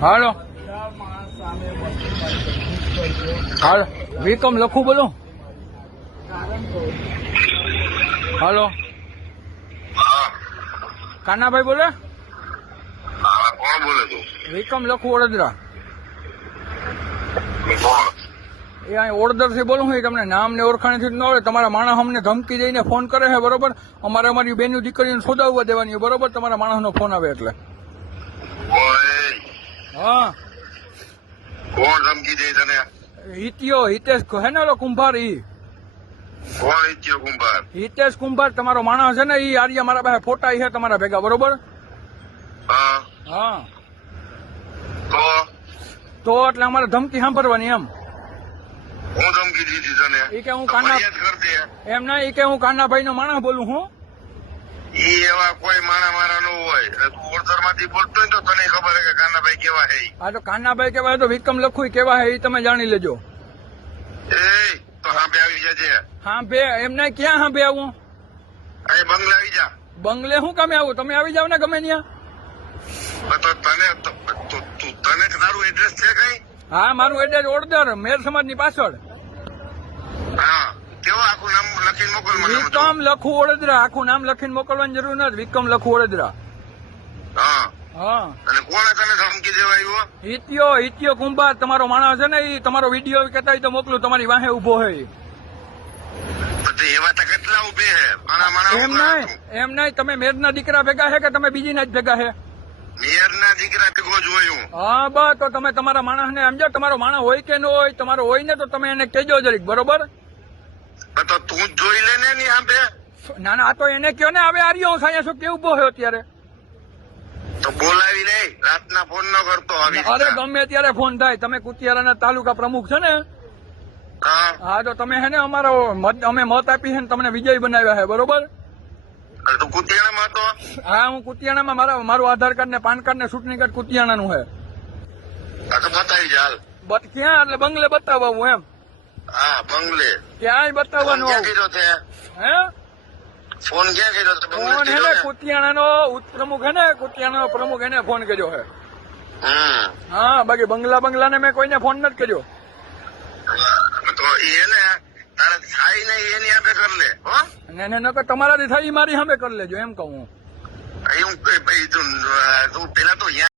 હાલો. હાલો. વિકમ લખું બોલો? હાલો. કાનાભાઈ બોલે? વિકમ લખું વડોદરા. એ અહીં ઓર્ડરથી બોલું છું તમને નામ ને ઓળખાણથી ન આવડે તમારા માણસ અમને ધમકી દઈને ફોન કરે છે, બરોબર? અમારે અમારી બેનું દીકરીને સોદાવવા દેવાની બરોબર? તમારા માણસનો ફોન આવે એટલે. હા. કોણ ધમકી દે તને? હિત્યો હિતેશ કહે ને કુંભાર ઈ? કોણ હિત્યો કુંભાર? હિતેશ કુંભાર તમારો માણસ છે ને ઈ આર્ય મારા પાસે ફોટા છે તમારા ભેગા બરોબર? હા. હા. તો? તો એટલે અમારે ધમકી સાંભળવાની એમ. હું ધમકી દીધી તને? ઈ કે હું કાના- એમ ના ઈ કે હું કાનાભાઈ નો માણસ બોલું હું? ઈ એવા કોઈ માણા મારા નો માંથી બોલતો તો તને ખબર કે કાનાભાઈ કેવા હે હા તો કાનાભાઈ કેવાય તો વિક્રમ લખું કેવા હે એ તમે જાણી લેજો. એ તો હાંભે આવી જજે હા બે એમને ક્યાં હાંભે આવું? અહીં બંગલા આવી જા. બંગલે શું કામે આવું? તમે આવી જાવ ને ગમે ત્યાં. તો તને તને તારું એડ્રેસ છે કઈ? હા મારું એડ્રેસ ઓળદર મેર સમાજની પાછળ. હા કેવો આખું નામ લખીને મોકલવાનું વિક્રમ લખું વડોદરા આખું નામ લખીને મોકલવાની જરૂર નથી. વિક્રમ લખું વડોદરા હા હા અને કોણે તને ધમકી દેવા આવ્યો? હિત્યો હિત્યો કુંભાર તમારો માણસ છે ને એ તમારો વીડિયો કેતા હોય તો મોકલું તમારી વાહે ઊભો હોય એવા તો કેટલા ઉભે હે? એમ નહીં એમ નહીં તમે મેરના દીકરા ભેગા છે કે તમે બીજીના જ ભેગા છે મેયરના દીકરા ભેગો જોયું હા. બસ તો તમે તમારા માણસને સમજો તમારો માણસ હોય કે ન હોય તમારો હોય ને તો તમે એને કહેજો જરીક બરોબર? તો તું જ જોઈ લે ને ની આંબે. ના ના આ તો એને કયો ને હવે આર્યો હું સાયા શું કેવું ઊભો હોય અત્યારે? તો બોલાવી લે રાતના ફોન ન કરતો અરે ગમે ત્યારે ફોન થાય. તમે કુતિયારાના તાલુકા પ્રમુખ છે ને? હા. હા તો તમે હે ને અમારો અમે મત આપી છે ને તમને વિજય બનાવ્યા છે બરોબર? તું કુતિયાણામાં હતો? હા હું કુતિયાણામાં મારા મારું આધાર કાર્ડ ને પાન કાર્ડ ને ચૂંટણી કાર્ડ કુતિયાણાનું છે બતાવી બટ ક્યાં? એટલે બંગલે બતાવવા હું એમ. હા બંગલે. ક્યાંય બતાવવાનું હે? ફોન ક્યાં કર્યો તે ફોન હે ને ને? કુતિયાણાનો પ્રમુખ હે ને કુતિયાણાનો પ્રમુખ એને ફોન કર્યો હે. હા. બાકી બંગલા બંગલા ને મેં કોઈને ફોન નથી કર્યો. તો એને તારે થાય નહીં એની આંબે કરી લે હો. અને એને નકર તમારાથી થાય મારી સામે કરી લેજો એમ કહું હું. હું પેલા તો